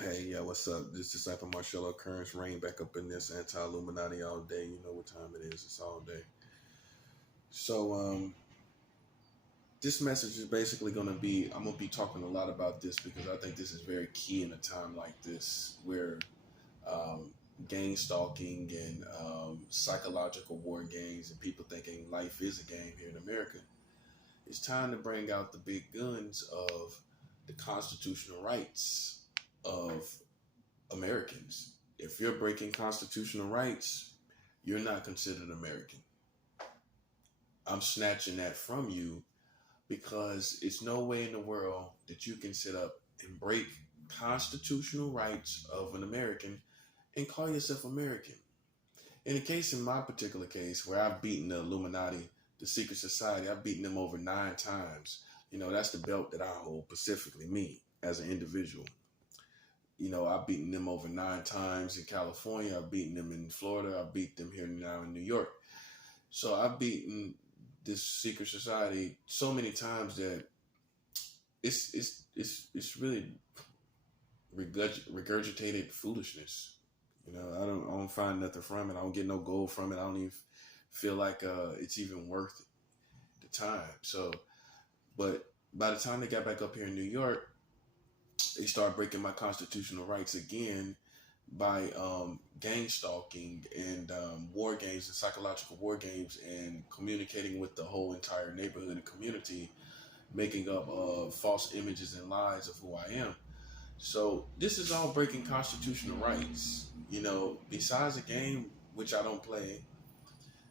Hey, yeah, what's up? This is Disciple Marcello Occurrence. Rain back up in this anti-Illuminati all day. You know what time it is. It's all day. So, this message is basically going to be, I'm going to be talking a lot about this because I think this is very key in a time like this where um, gang stalking and psychological war games and people thinking life is a game here in America. It's time to bring out the big guns of the constitutional rights of Americans. If you're breaking constitutional rights, you're not considered American. I'm snatching that from you because it's no way in the world that you can sit up and break constitutional rights of an American and call yourself American. In the case, in my particular case, where I've beaten the Illuminati, the secret society, I've beaten them over 9 times. That's the belt that I hold, specifically me as an individual. I've beaten them over 9 times in California. I've beaten them in Florida. I've beat them here now in New York. So I've beaten this secret society so many times that it's really regurgitated foolishness. I don't find nothing from it. I don't get no gold from it. I don't even feel like it's even worth the time. So, but by the time they got back up here in New York, they started breaking my constitutional rights again by gang stalking and war games and psychological war games and communicating with the whole entire neighborhood and community, making up false images and lies of who I am. So this is all breaking constitutional rights. Besides a game which I don't play,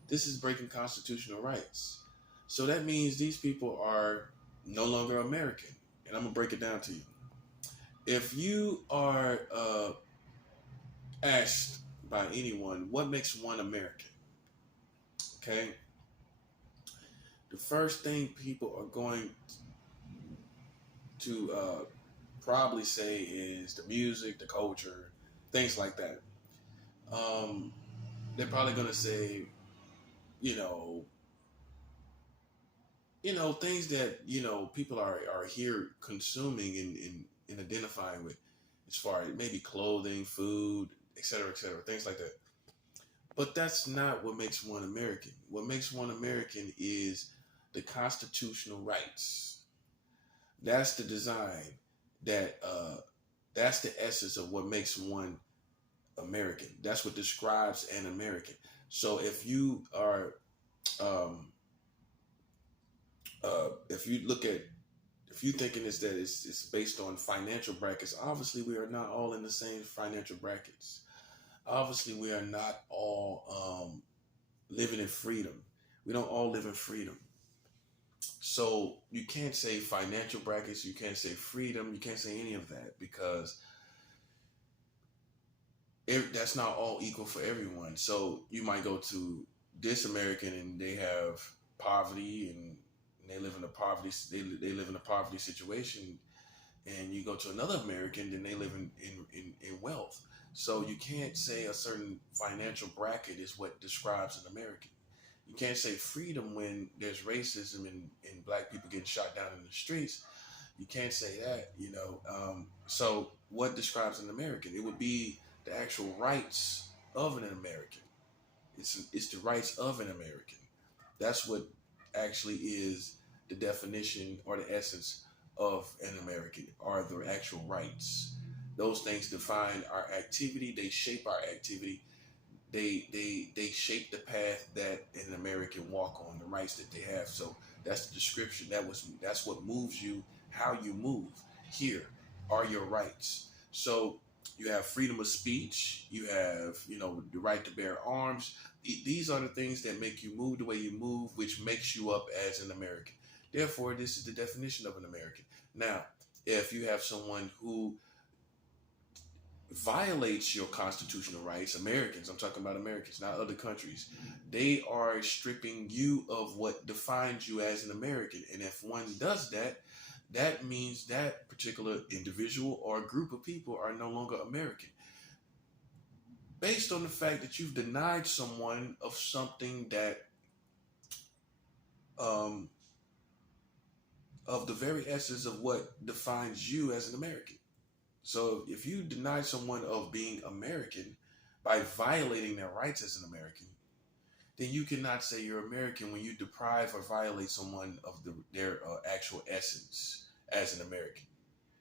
this is breaking constitutional rights. So that means these people are no longer American. And I'm gonna break it down to you. If you are asked by anyone what makes one American, okay, the first thing people are going to probably say is the music, the culture, things like that. Um, they're probably going to say, you know, things that people are here consuming and identifying with, as far as maybe clothing, food, et cetera, things like that. But that's not what makes one American. What makes one American is the constitutional rights. That's the design. That's the essence of what makes one American. That's what describes an American. So um, if you look at, if you thinking is that it's based on financial brackets, obviously we are not all in the same financial brackets. Obviously, we are not all living in freedom. We don't all live in freedom. So you can't say financial brackets, you can't say freedom, you can't say any of that because that's not all equal for everyone. So you might go to this American and they have poverty and they live in a poverty they live in a poverty situation, and you go to another American then they live in wealth. So you can't say a certain financial bracket is what describes an American. You can't say freedom when there's racism and black people getting shot down in the streets. You can't say that. So what describes an American? It would be the actual rights of an American. It's the rights of an American. That's what actually is the definition or the essence of an American, are the actual rights. Those things define our activity. They shape our activity. They shape the path that an American walk on, the rights that they have. So that's the description. That's what moves you, how you move. Here are your rights. So you have freedom of speech. You have the right to bear arms. These are the things that make you move the way you move, which makes you up as an American. Therefore, this is the definition of an American. Now, if you have someone who violates your constitutional rights, Americans, I'm talking about Americans, not other countries, they are stripping you of what defines you as an American. And if one does that, that means that particular individual or group of people are no longer American. Based on the fact that you've denied someone of something that, um, of the very essence of what defines you as an American. So if you deny someone of being American by violating their rights as an American, then you cannot say you're American when you deprive or violate someone of their actual essence as an American.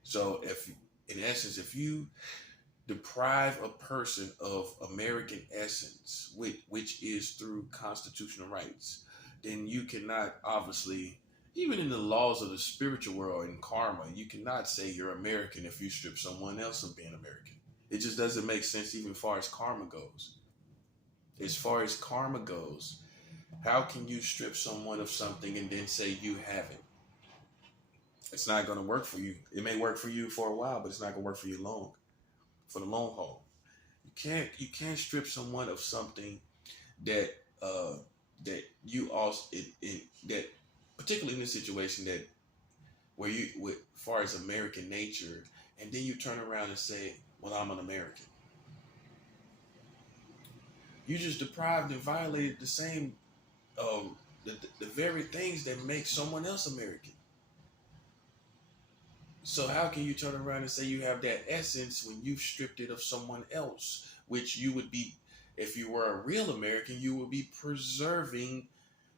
So if, in essence, if you deprive a person of American essence, which is through constitutional rights, then you cannot obviously, even in the laws of the spiritual world and karma, you cannot say you're American if you strip someone else of being American. It just doesn't make sense even as far as karma goes. As far as karma goes, how can you strip someone of something and then say you haven't? It's not going to work for you. It may work for you for a while, but it's not going to work for you for the long haul. You can't strip someone of something that that you also that particularly in this situation that where you with far as American nature, and then you turn around and say, "Well, I'm an American." You just deprived and violated the same the very things that make someone else American. So how can you turn around and say you have that essence when you've stripped it of someone else, which you would be, if you were a real American, you would be preserving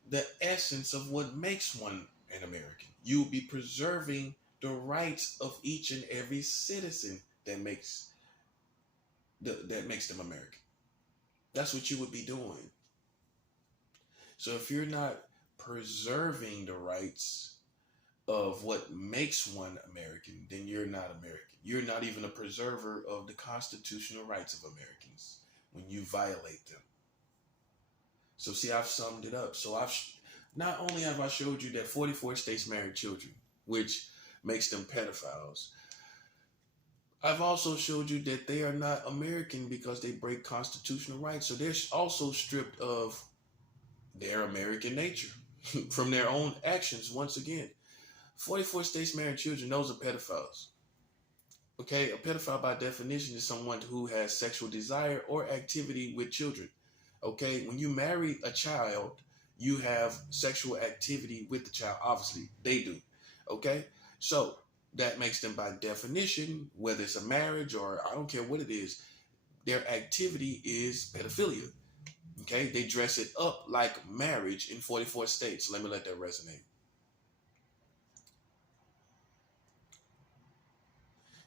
the essence of what makes one an American. You would be preserving the rights of each and every citizen that makes them American. That's what you would be doing. So if you're not preserving the rights of what makes one American, then you're not American. You're not even a preserver of the constitutional rights of Americans when you violate them. So see, I've summed it up. So not only have I showed you that 44 states marry children, which makes them pedophiles, I've also showed you that they are not American because they break constitutional rights. So they're also stripped of their American nature from their own actions. Once again, 44 states marry children, those are pedophiles. Okay, a pedophile by definition is someone who has sexual desire or activity with children. Okay, when you marry a child, you have sexual activity with the child. Obviously, they do. Okay, so that makes them by definition, whether it's a marriage or I don't care what it is, their activity is pedophilia. Okay, they dress it up like marriage in 44 states. Let me let that resonate.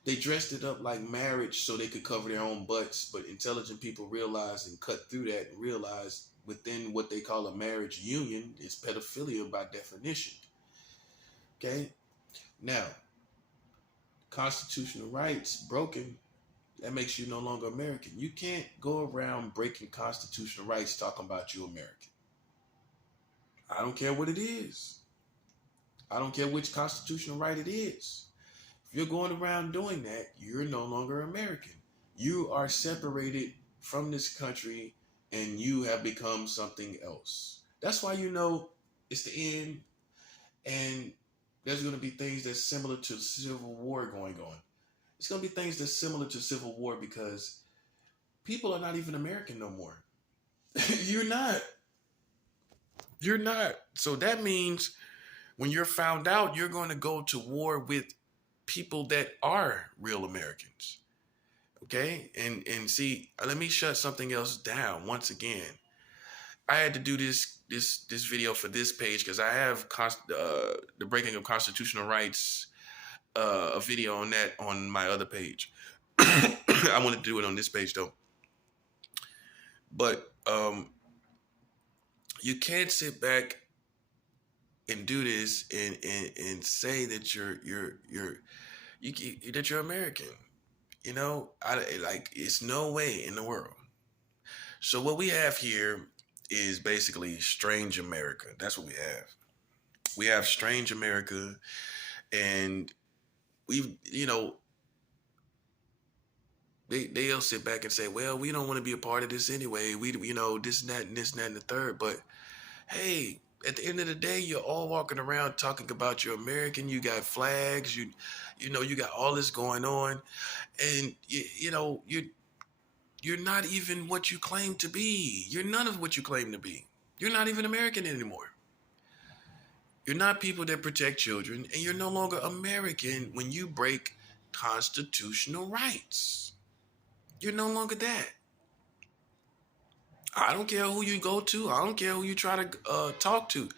They dressed it up like marriage so they could cover their own butts, but intelligent people realize and cut through that and realize within what they call a marriage union is pedophilia by definition. Okay? Now, constitutional rights broken, that makes you no longer American. You can't go around breaking constitutional rights talking about you American. I don't care what it is. I don't care which constitutional right it is. If you're going around doing that, you're no longer American. You are separated from this country and you have become something else. That's why you know it's the end and there's going to be things that's similar to Civil War going on. It's going to be things that's similar to Civil War because people are not even American no more. You're not. You're not. So that means when you're found out, you're going to go to war with people that are real Americans. Okay? And see, let me shut something else down once again. I had to do this video for this page because I have the breaking of constitutional rights, a video on that on my other page. I wanted to do it on this page though. But you can't sit back and do this and say that you're American. You know, it's no way in the world. So what we have here is basically Strange America. That's what we have. We have Strange America, and they'll sit back and say, well, we don't want to be a part of this anyway. We this and that and this and that and the third. But hey, at the end of the day, you're all walking around talking about you're American. You got flags. You got all this going on, and you're not even what you claim to be. You're none of what you claim to be. You're not even American anymore. You're not people that protect children, and you're no longer American when you break constitutional rights. You're no longer that. I don't care who you go to. I don't care who you try to talk to.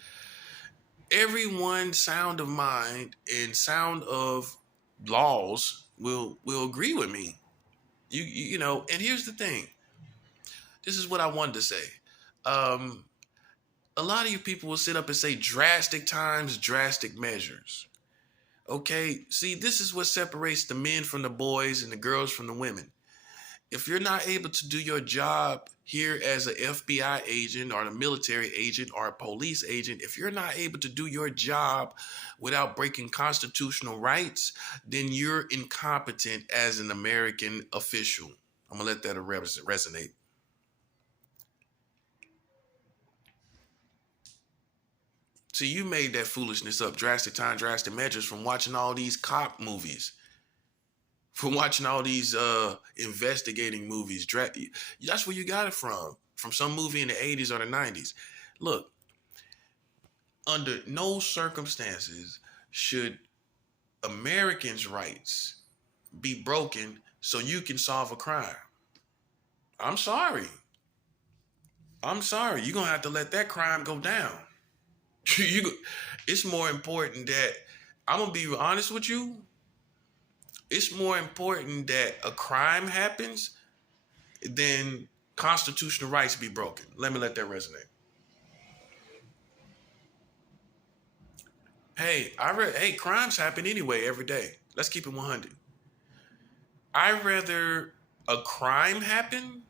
Everyone sound of mind and sound of laws will agree with me. You know, and here's the thing. This is what I wanted to say. Um, a lot of you people will sit up and say drastic times, drastic measures. Okay, see, this is what separates the men from the boys and the girls from the women. If you're not able to do your job here as an FBI agent or a military agent or a police agent, if you're not able to do your job without breaking constitutional rights, then you're incompetent as an American official. I'm going to let that resonate. See, you made that foolishness up, drastic time, drastic measures, from watching all these cop movies, from watching all these investigating movies. That's where you got it from some movie in the 80s or the 90s. Look, under no circumstances should Americans' rights be broken so you can solve a crime. I'm sorry. You're going to have to let that crime go down. It's more important that, I'm going to be honest with you, it's more important that a crime happens than constitutional rights be broken. Let me let that resonate. Hey, crimes happen anyway every day. Let's keep it 100. I'd rather a crime happen,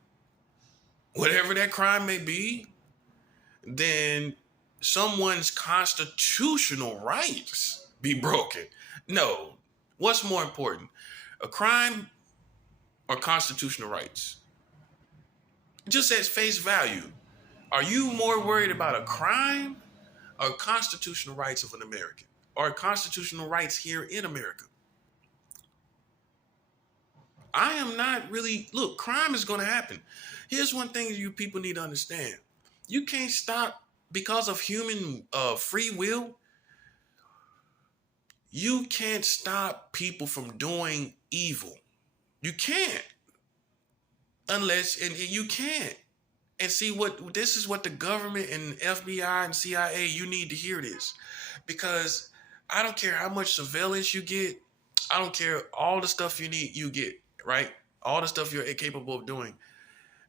whatever that crime may be, than someone's constitutional rights be broken. No. What's more important, a crime or constitutional rights? Just at face value, are you more worried about a crime or constitutional rights of an American, or constitutional rights here in America? I am not really, look, crime is going to happen. Here's one thing you people need to understand. You can't stop, because of human free will, you can't stop people from doing evil. You can't. And you can't. And see, this is what the government and FBI and CIA, you need to hear this. Because I don't care how much surveillance you get. I don't care all the stuff you get, right? All the stuff you're capable of doing.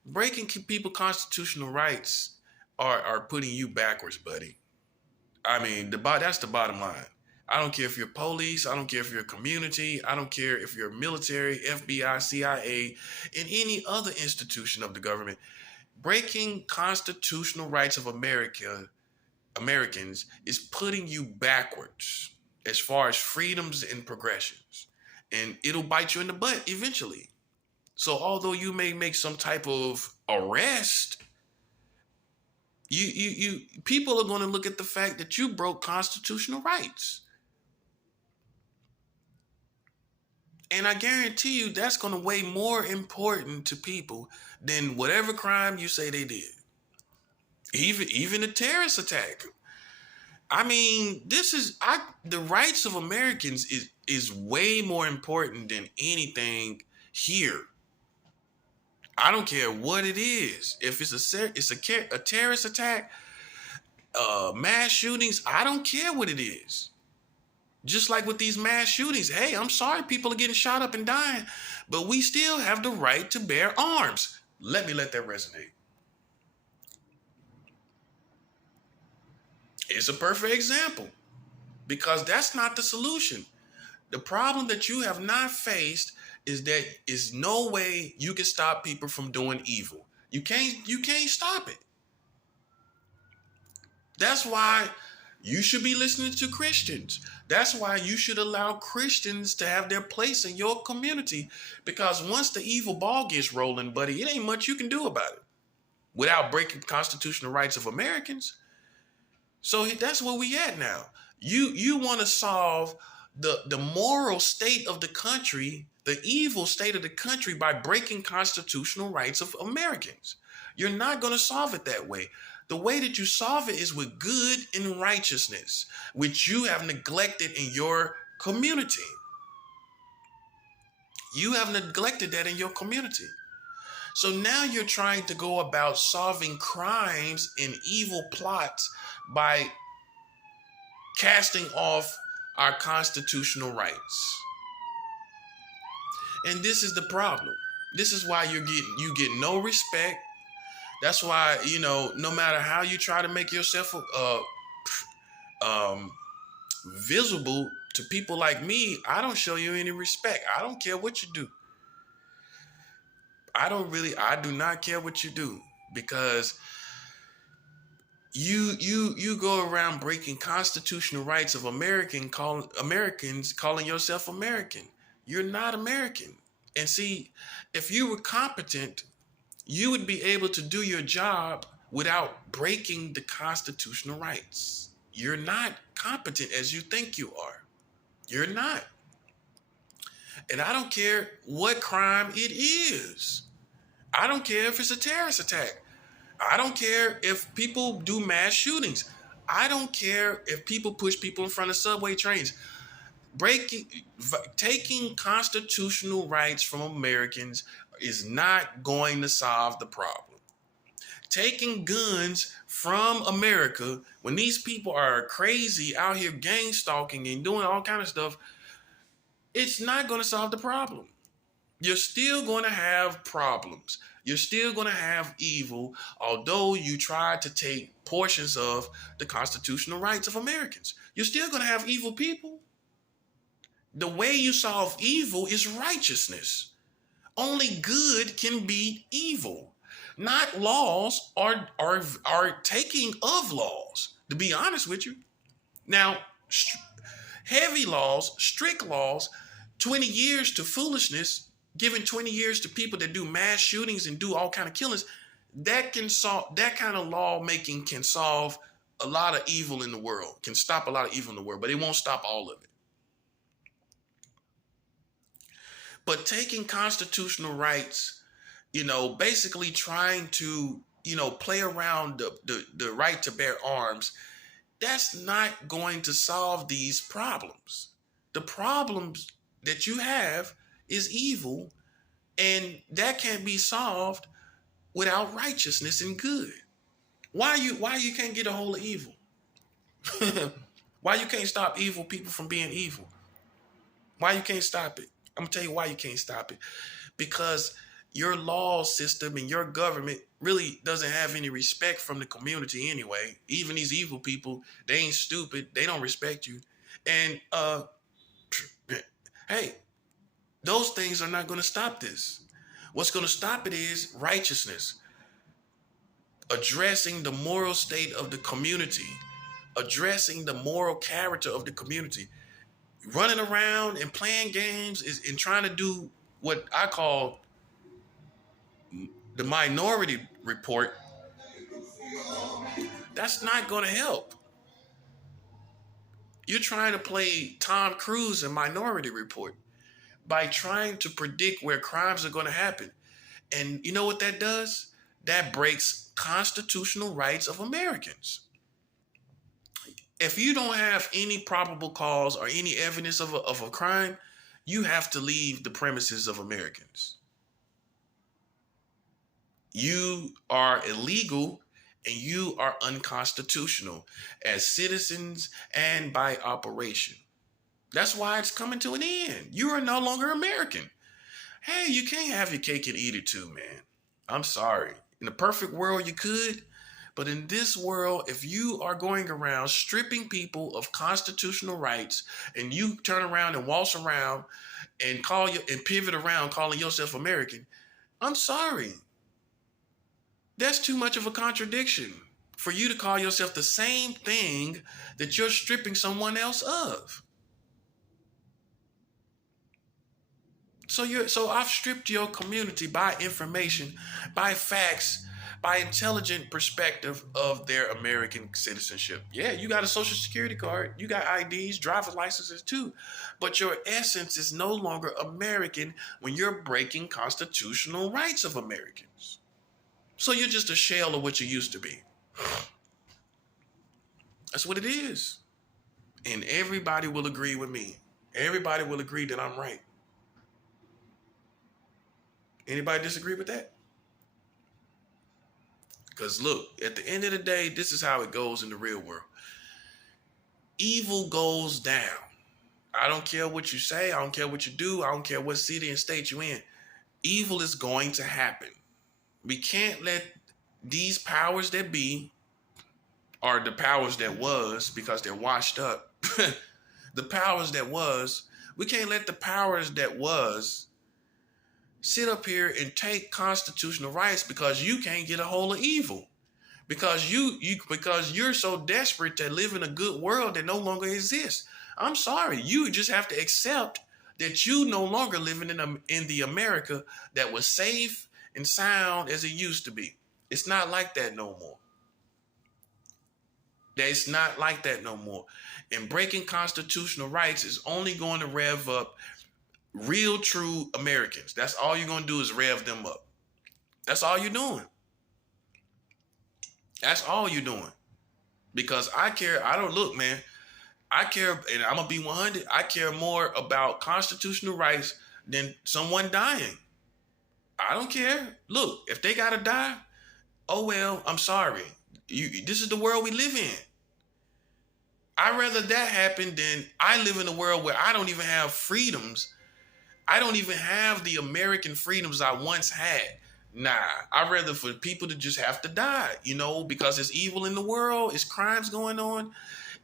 Breaking people constitutional rights are putting you backwards, buddy. I mean, that's the bottom line. I don't care if you're police. I don't care if you're a community. I don't care if you're military, FBI, CIA, and any other institution of the government. Breaking constitutional rights of Americans is putting you backwards as far as freedoms and progressions. And it'll bite you in the butt eventually. So although you may make some type of arrest, you people are going to look at the fact that you broke constitutional rights. And I guarantee you that's going to weigh more important to people than whatever crime you say they did. Even a terrorist attack. I mean, the rights of Americans is way more important than anything here. I don't care what it is. If it's a terrorist attack, mass shootings, I don't care what it is. Just like with these mass shootings, hey, I'm sorry people are getting shot up and dying, but we still have the right to bear arms. Let that resonate. It's a perfect example, because that's not the solution. The problem that you have not faced is that is no way you can stop people from doing evil. You can't stop it. That's why you should be listening to Christians. That's why you should allow Christians to have their place in your community, because once the evil ball gets rolling, buddy, it ain't much you can do about it without breaking constitutional rights of Americans. So that's where we at now. You want to solve the moral state of the country, the evil state of the country, by breaking constitutional rights of Americans. You're not going to solve it that way. The way that you solve it is with good and righteousness, which you have neglected in your community. You have neglected that in your community. So now you're trying to go about solving crimes and evil plots by casting off our constitutional rights. And this is the problem. This is why you get no respect. That's why, no matter how you try to make yourself um, visible to people like me, I don't show you any respect. I don't care what you do. I do not care what you do, because you go around breaking constitutional rights of Americans, calling yourself American. You're not American. And see, if you were competent, you would be able to do your job without breaking the constitutional rights. You're not competent as you think you are. You're not. And I don't care what crime it is. I don't care if it's a terrorist attack. I don't care if people do mass shootings. I don't care if people push people in front of subway trains. Taking constitutional rights from Americans is not going to solve the problem. Taking guns from America, when these people are crazy out here gang stalking and doing all kind of stuff, it's not going to solve the problem. You're still going to have problems. You're still going to have evil, although you try to take portions of the constitutional rights of Americans. You're still going to have evil people. The way you solve evil is righteousness. Only good can beat evil. Not laws are taking of laws, to be honest with you. Now, heavy laws, strict laws, 20 years to foolishness, giving 20 years to people that do mass shootings and do all kind of killings, that kind of lawmaking can solve a lot of evil in the world, can stop a lot of evil in the world, but it won't stop all of it. But taking constitutional rights, basically trying to, play around the right to bear arms, that's not going to solve these problems. The problems that you have is evil, and that can't be solved without righteousness and good. Why you can't get a hold of evil? Why you can't stop evil people from being evil? Why you can't stop it? I'm gonna tell you why you can't stop it. Because your law system and your government really doesn't have any respect from the community anyway. Even these evil people, they ain't stupid. They don't respect you. And hey, those things are not going to stop this. What's going to stop it is righteousness, addressing the moral state of the community, addressing the moral character of the community. Running around and playing games and trying to do what I call the Minority Report, that's not going to help. You're trying to play Tom Cruise in Minority Report by trying to predict where crimes are going to happen. And you know what that does? That breaks constitutional rights of Americans. If you don't have any probable cause or any evidence of a crime, you have to leave the premises of Americans. You are illegal and you are unconstitutional as citizens and by operation. That's why it's coming to an end. You are no longer American. Hey, you can't have your cake and eat it too, man. I'm sorry. In the perfect world, you could. But in this world, if you are going around stripping people of constitutional rights and you turn around and waltz around and pivot around calling yourself American, I'm sorry. That's too much of a contradiction for you to call yourself the same thing that you're stripping someone else of. So I've stripped your community by information, by facts, by intelligent perspective of their American citizenship. Yeah, you got a social security card, you got IDs, driver's licenses too, but your essence is no longer American when you're breaking constitutional rights of Americans. So you're just a shell of what you used to be. That's what it is. And everybody will agree with me. Everybody will agree that I'm right. Anybody disagree with that? Because look, at the end of the day, this is how it goes in the real world. Evil goes down. I don't care what you say. I don't care what you do. I don't care what city and state you're in. Evil is going to happen. We can't let these powers that be, or the powers that was, because they're washed up, the powers that was, we can't let the powers that was sit up here and take constitutional rights because you can't get a hold of evil. Because because you're so desperate to live in a good world that no longer exists. I'm sorry, you just have to accept that you no longer living in the America that was safe and sound as it used to be. It's not like that no more. It's not like that no more. And breaking constitutional rights is only going to rev up real, true Americans. That's all you're going to do is rev them up. That's all you're doing. That's all you're doing. Because I care. I don't look, man. I care, and I'm going to be 100. I care more about constitutional rights than someone dying. I don't care. Look, if they got to die, oh, well, I'm sorry. This is the world we live in. I'd rather that happen than I live in a world where I don't even have freedoms. I don't even have the American freedoms I once had. Nah, I'd rather for people to just have to die, because there's evil in the world, there's crimes going on,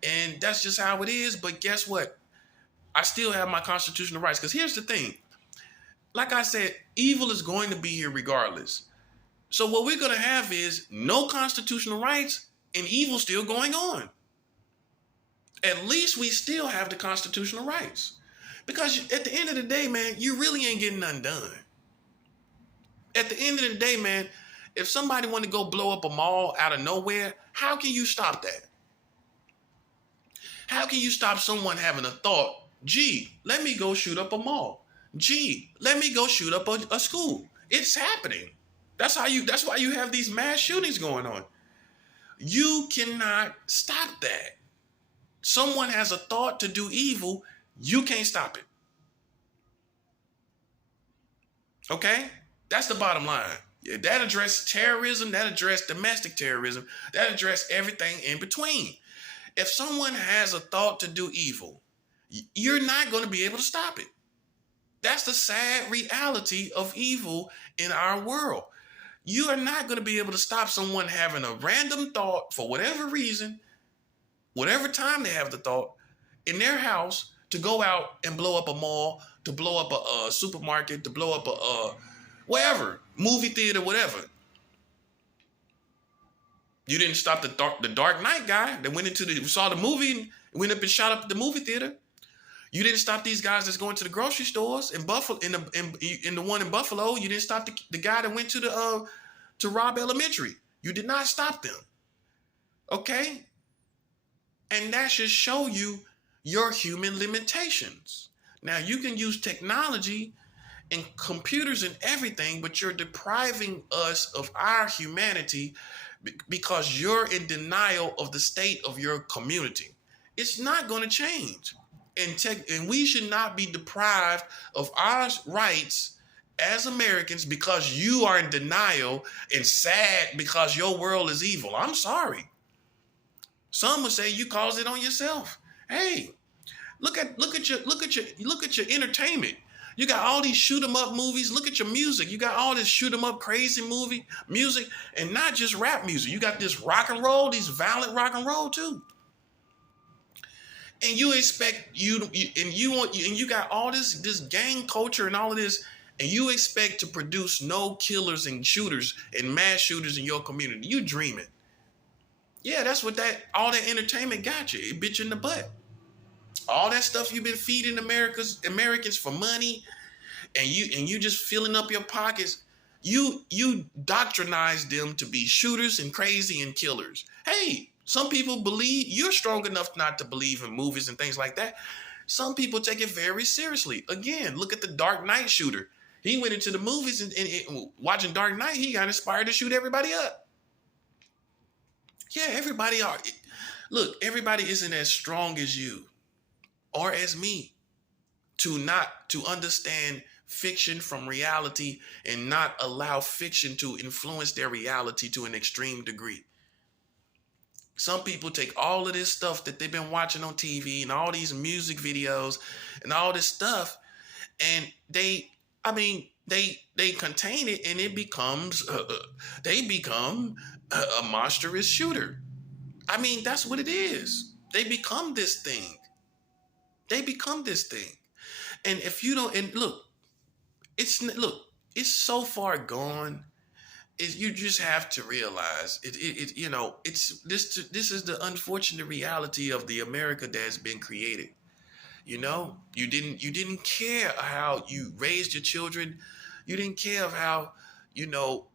and that's just how it is. But guess what? I still have my constitutional rights, because here's the thing. Like I said, evil is going to be here regardless. So what we're going to have is no constitutional rights and evil still going on. At least we still have the constitutional rights. Because at the end of the day, man, you really ain't getting nothing done. At the end of the day, man, if somebody want to go blow up a mall out of nowhere, how can you stop that? How can you stop someone having a thought, gee, let me go shoot up a mall? Gee, let me go shoot up a school. It's happening. That's why you have these mass shootings going on. You cannot stop that. Someone has a thought to do evil, you can't stop it. Okay? That's the bottom line. That addressed terrorism, that addressed domestic terrorism, that addressed everything in between. If someone has a thought to do evil, you're not going to be able to stop it. That's the sad reality of evil in our world. You are not going to be able to stop someone having a random thought for whatever reason, whatever time they have the thought, in their house to go out and blow up a mall, to blow up a supermarket, to blow up a wherever, movie theater, whatever. You didn't stop the Dark Knight guy that saw the movie and went up and shot up the movie theater. You didn't stop these guys that's going to the grocery stores in Buffalo, in the one in Buffalo. You didn't stop the guy that went to Robb Elementary. You did not stop them. Okay? And that should show you your human limitations. Now, you can use technology and computers and everything, but you're depriving us of our humanity because you're in denial of the state of your community. It's not going to change. And we should not be deprived of our rights as Americans because you are in denial and sad because your world is evil. I'm sorry. Some would say you caused it on yourself. Hey, look at your entertainment. You got all these shoot 'em up movies. Look at your music. You got all this shoot 'em up crazy music, and not just rap music. You got this rock and roll, these violent rock and roll too. And you expect you got all this gang culture and all of this, and you expect to produce no killers and shooters and mass shooters in your community. You dreaming. Yeah, that's what all that entertainment got you. It bit you in the butt. All that stuff you've been feeding Americans for money, and you just filling up your pockets. You doctrinize them to be shooters and crazy and killers. Hey, some people believe you're strong enough not to believe in movies and things like that. Some people take it very seriously. Again, look at the Dark Knight shooter. He went into the movies and watching Dark Knight, he got inspired to shoot everybody up. Yeah, everybody are. Look, everybody isn't as strong as you or as me to understand fiction from reality and not allow fiction to influence their reality to an extreme degree. Some people take all of this stuff that they've been watching on TV and all these music videos and all this stuff, and they contain it, and it becomes they become a monstrous shooter. I mean, that's what it is. They become this thing. They become this thing. And if you don't, and it's so far gone. You just have to realize it's this is the unfortunate reality of the America that's been created. You didn't care how you raised your children. You didn't care of how,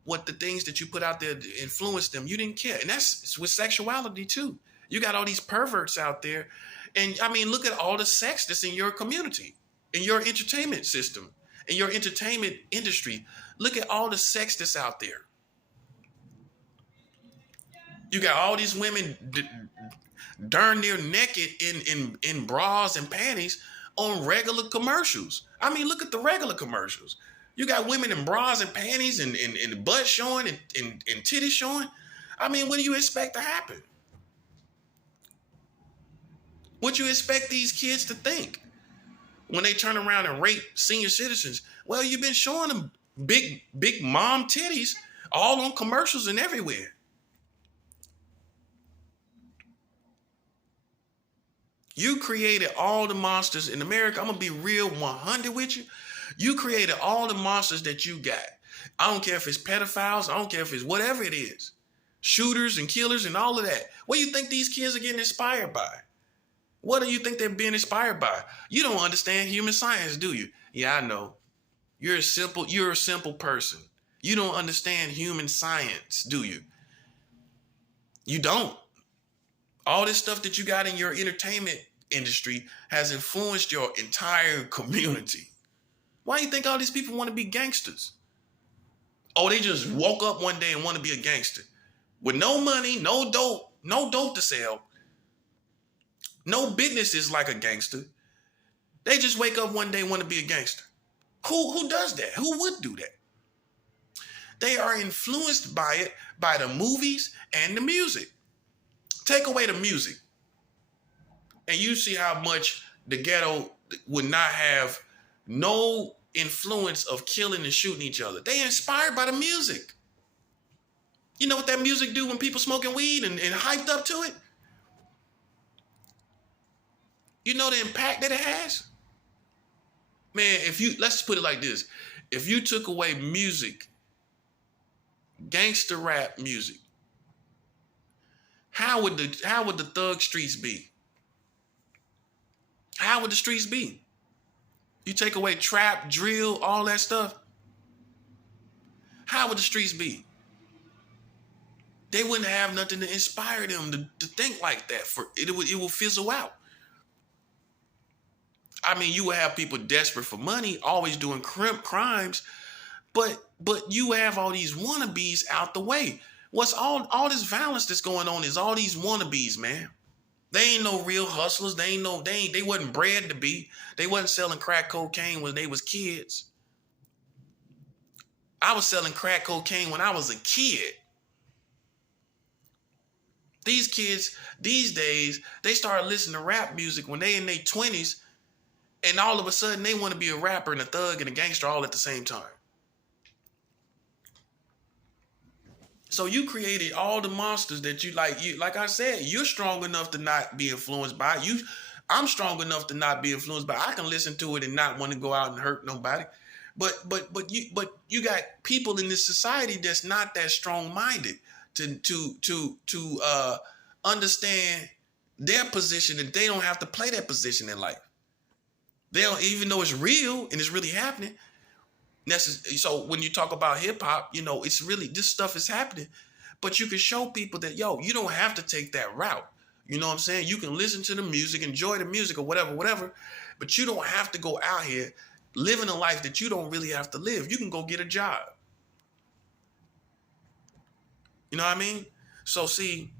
what the things that you put out there influenced them. You didn't care. And that's with sexuality too. You got all these perverts out there. And I mean, look at all the sex that's in your community, in your entertainment system, in your entertainment industry. Look at all the sex that's out there. You got all these women darn near naked in bras and panties on regular commercials. I mean, look at the regular commercials. You got women in bras and panties and butt showing and titties showing. I mean, what do you expect to happen? What do you expect these kids to think when they turn around and rape senior citizens? Well, you've been showing them big mom titties all on commercials and everywhere. You created all the monsters in America. I'm going to be real 100 with you. You created all the monsters that you got. I don't care if it's pedophiles. I don't care if it's whatever it is. Shooters and killers and all of that. What do you think these kids are getting inspired by? What do you think they're being inspired by? You don't understand human science, do you? Yeah, I know. You're a simple person. You don't understand human science, do you? You don't. All this stuff that you got in your entertainment industry has influenced your entire community. Why do you think all these people want to be gangsters? Oh, they just woke up one day and want to be a gangster. With no money, no dope to sell. No business like a gangster. They just wake up one day and want to be a gangster. Who does that? Who would do that? They are influenced by it, by the movies and the music. Take away the music, and you see how much the ghetto would not have no influence of killing and shooting each other. They inspired by the music. You know what that music do when people smoking weed and hyped up to it? You know the impact that it has? Man, let's put it like this. If you took away music, gangster rap music, how would the thug streets be? How would the streets be? You take away trap, drill, all that stuff. How would the streets be? They wouldn't have nothing to inspire them to think like that. It will fizzle out. I mean, you would have people desperate for money, always doing crimes, but you have all these wannabes out the way. What's all this violence that's going on is all these wannabes, man. They ain't no real hustlers. They wasn't bred to be. They wasn't selling crack cocaine when they was kids. I was selling crack cocaine when I was a kid. These kids these days, they start listening to rap music when they in their 20s, and all of a sudden they want to be a rapper and a thug and a gangster all at the same time. So you created all the monsters that you like I said, you're strong enough to not be influenced by it. I'm strong enough to not be influenced by it. I can listen to it and not want to go out and hurt nobody. But you got people in this society that's not that strong-minded to understand their position, and they don't have to play that position in life. They don't, even though it's real and it's really happening. So when you talk about hip hop, it's really, this stuff is happening, but you can show people that, you don't have to take that route. You know what I'm saying? You can listen to the music, enjoy the music or whatever, but you don't have to go out here living a life that you don't really have to live. You can go get a job. You know what I mean? So see,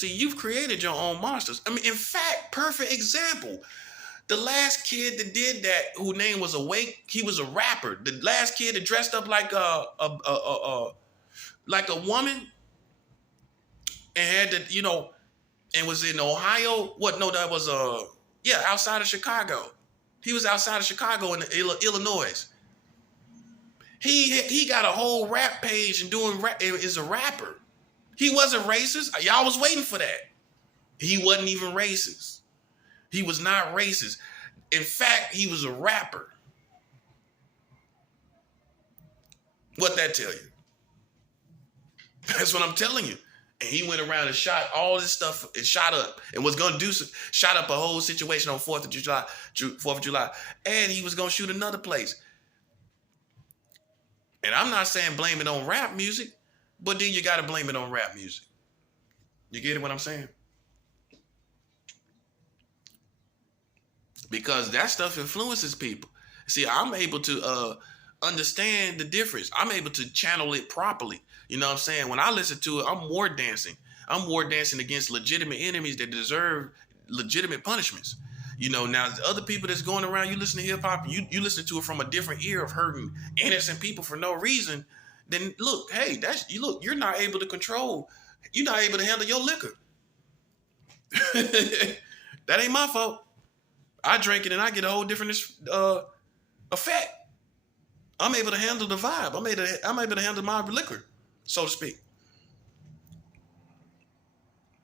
you've created your own monsters. I mean, in fact, perfect example. The last kid that did that, whose name was Awake, he was a rapper. The last kid that dressed up like a woman and had to, and was in Ohio. What? No, that was outside of Chicago. He was outside of Chicago in Illinois. He got a whole rap page and doing rap. Is a rapper. He wasn't racist. Y'all was waiting for that. He wasn't even racist. He was not racist. In fact, he was a rapper. What that tell you? That's what I'm telling you. And he went around and shot all this stuff and shot up and was going to shot up a whole situation on 4th of July. And he was going to shoot another place. And I'm not saying blame it on rap music, but then you got to blame it on rap music. You get what I'm saying? Because that stuff influences people. See, I'm able to understand the difference. I'm able to channel it properly. You know what I'm saying? When I listen to it, I'm war dancing. I'm war dancing against legitimate enemies that deserve legitimate punishments. Now the other people that's going around, you listen to hip hop, you listen to it from a different ear of hurting innocent people for no reason. Then look, hey, you're not able to control. You're not able to handle your liquor. That ain't my fault. I drink it and I get a whole different effect. I'm able to handle the vibe. I'm able to handle my liquor, so to speak.